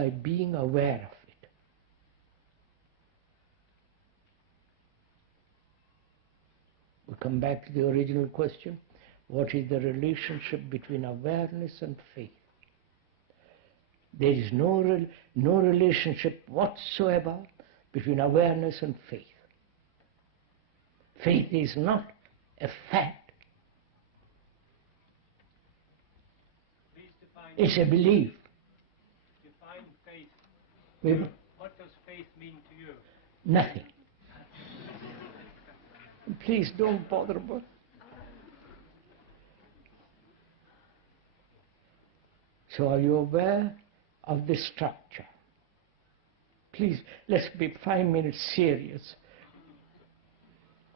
by being aware of it? We come back to the original question. What is the relationship between awareness and faith? There is no relationship whatsoever between awareness and faith. Faith is not a fact. It's a belief. Define faith. What does faith mean to you? Nothing. Please don't bother about it. So are you aware of the structure? Please, let's be 5 minutes serious.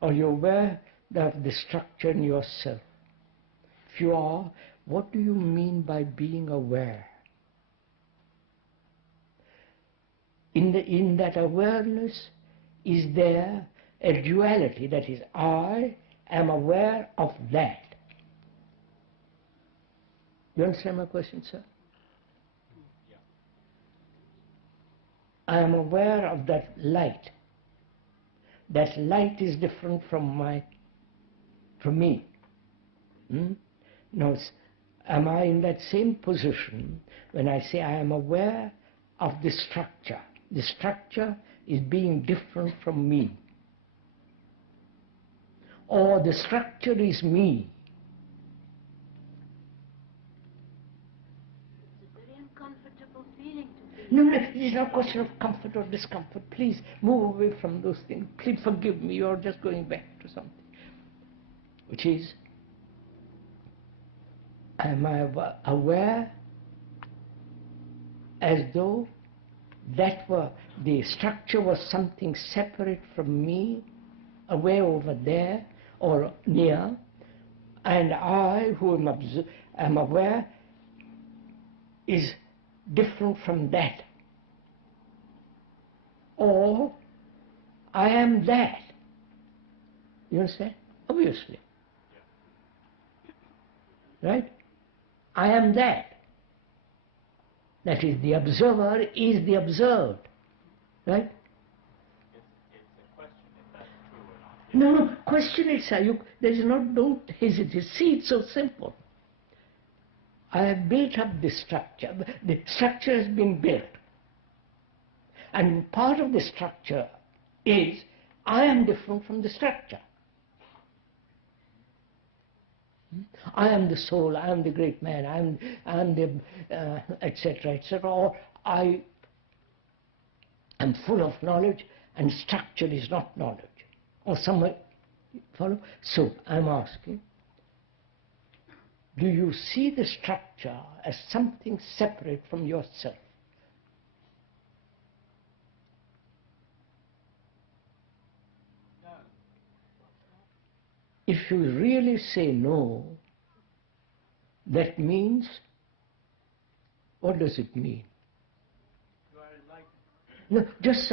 Are you aware of the structure in yourself? If you are, what do you mean by being aware? In that awareness, is there a duality, that is, I am aware of that. You understand my question, sir? Yeah. I am aware of that light. That light is different from me. Now, am I in that same position when I say I am aware of the structure? The structure is being different from me. Or the structure is me. It's a very uncomfortable feeling to feel. No, it is not a question of comfort or discomfort. Please move away from those things. Please forgive me, you're just going back to something. Which is, am I aware as though the structure was something separate from me, away over there or near, and I, who am aware, is different from that? Or I am that. You understand? Obviously. Right? I am that. That is, the observer is the observed. Right? It's a question if that's true or not. No, question it, sir. Don't hesitate. See, it's so simple. I have built up this structure. The structure has been built. And part of the structure is, I am different from the structure. I am the soul, I am the great man, I am the etc., etc. Or I am full of knowledge and structure is not knowledge. Or somewhere, follow? So, I'm asking, do you see the structure as something separate from yourself? No. If you really say no, that means, what does it mean? You are enlightened. No, just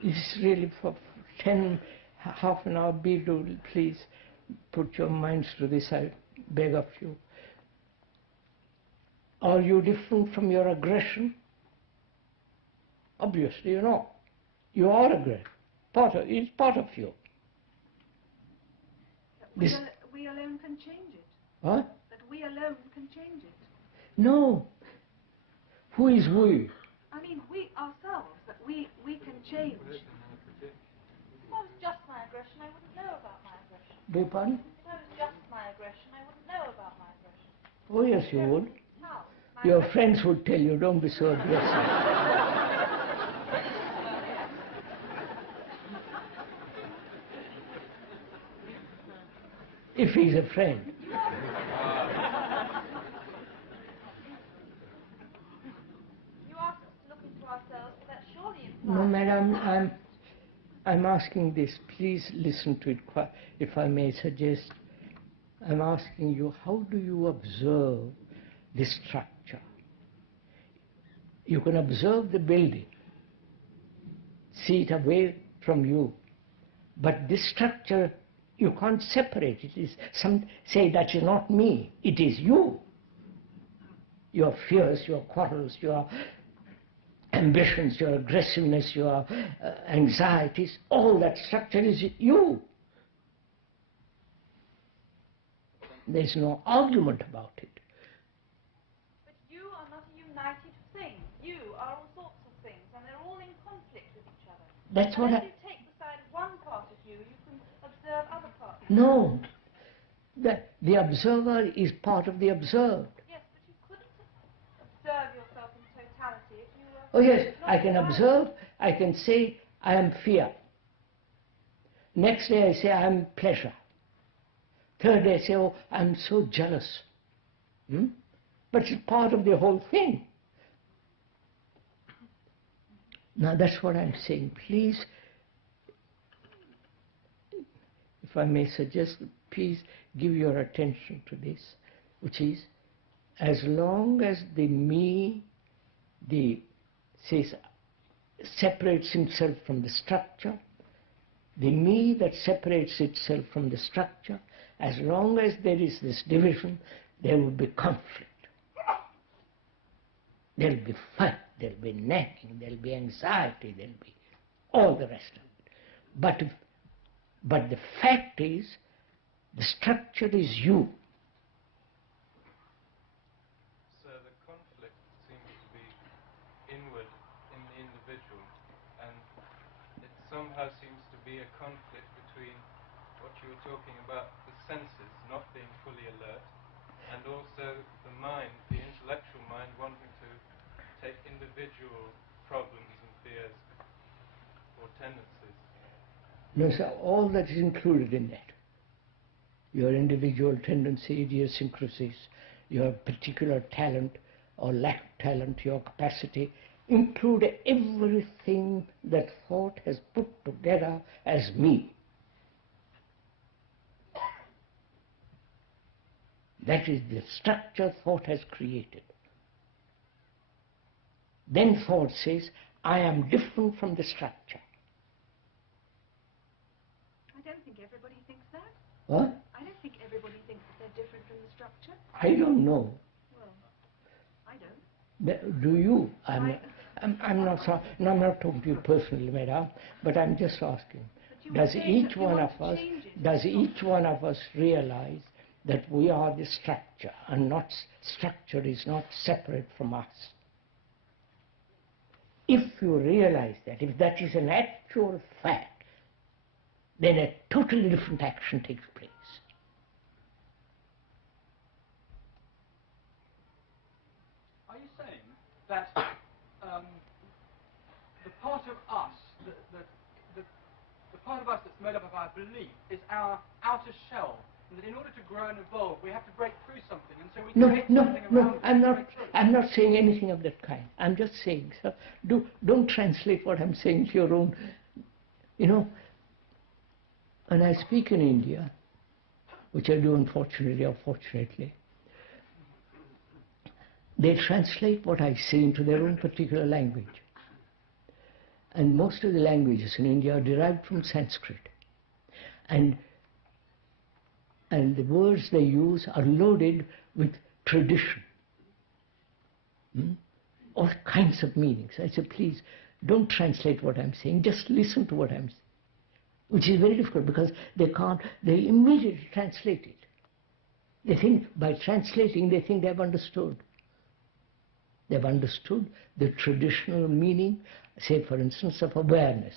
it's really for half an hour, please put your minds to this, I beg of you. Are you different from your aggression? Obviously you're not. You are aggressive. It's part of you. We alone can change it. What? That we alone can change it. No. Who is we? I mean, we ourselves, that we can change. If that was just my aggression, I wouldn't know about my aggression. Beg your pardon? If that was just my aggression, I wouldn't know about my aggression. Oh yes, you would. How? Your friends would tell you, don't be so aggressive. If he's a friend. You asked us to look into ourselves, but that surely implies... No, madam, I'm asking this. Please listen to it, if I may suggest. I'm asking you, how do you observe this structure? You can observe the building, see it away from you, but this structure, you can't separate it. Say that is not me, it is you. your fears, your quarrels, your ambitions, your aggressiveness, your anxieties, all that structure is you. There's no argument about it. But you are not a united thing. You are all sorts of things, and they're all in conflict with each other. That's what if you take beside one part of you, you can observe other parts. No. The observer is part of the observed. Yes, but you couldn't observe yourself in totality if you were... Oh yes, not I can united. observe, I can say I am fear. Next day I say I am pleasure. Third day I say, oh, I am so jealous. But it's part of the whole thing. Now that's what I'm saying. Please, if I may suggest, please give your attention to this, which is, as long as the me, separates himself from the structure, the me that separates itself from the structure, as long as there is this division, there will be conflict. There will be fight, there will be nagging, there will be anxiety, there will be all the rest of it. But the fact is, the structure is you. So the conflict seems to be inward in the individual, and it somehow seems to be a conflict between what you were talking about, the senses not being fully alert, and also the mind, the intellectual mind, wanting to take individual problems and fears or tendencies. No, sir, all that is included in that. Your individual tendency, idiosyncrasies, your particular talent or lack of talent, your capacity, include everything that thought has put together as me. That is the structure thought has created. Then thought says, I am different from the structure. I don't think everybody thinks that. What? I don't think everybody thinks that they're different from the structure. I don't know. Well, I don't. Do you? I'm not talking to you personally, madam, but I'm just asking. Does each one of us realize that we are the structure, and structure is not separate from us? If you realize that, if that is an actual fact, then a totally different action takes place. Are you saying that the part of us, the part of us that's made up of our belief is our outer shell, and that in order to grow and evolve, we have to break through something, and so we create something around it. I'm not saying anything of that kind. I'm just saying, sir, don't translate what I'm saying to your own. You know, when I speak in India, which I do unfortunately or fortunately, they translate what I say into their own particular language. And most of the languages in India are derived from Sanskrit. And the words they use are loaded with tradition. All kinds of meanings. I say, please, don't translate what I'm saying, just listen to what I'm saying. Which is very difficult because they immediately translate it. They think, by translating, they think they've understood. They've understood the traditional meaning, say for instance, of awareness.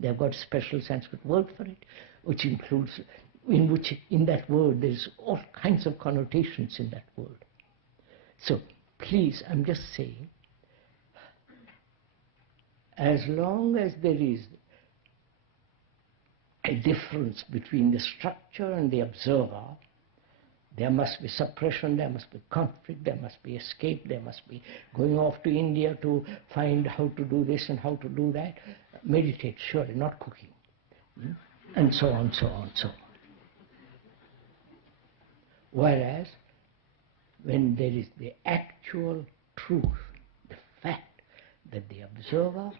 They've got a special Sanskrit word for it, which includes, in that word there's all kinds of connotations in that word. So please, I'm just saying, as long as there is a difference between the structure and the observer, there must be suppression, there must be conflict, there must be escape, there must be going off to India to find how to do this and how to do that. Meditate, surely, not cooking. And so on, so on, so on. Whereas, when there is the actual truth, the fact that the observer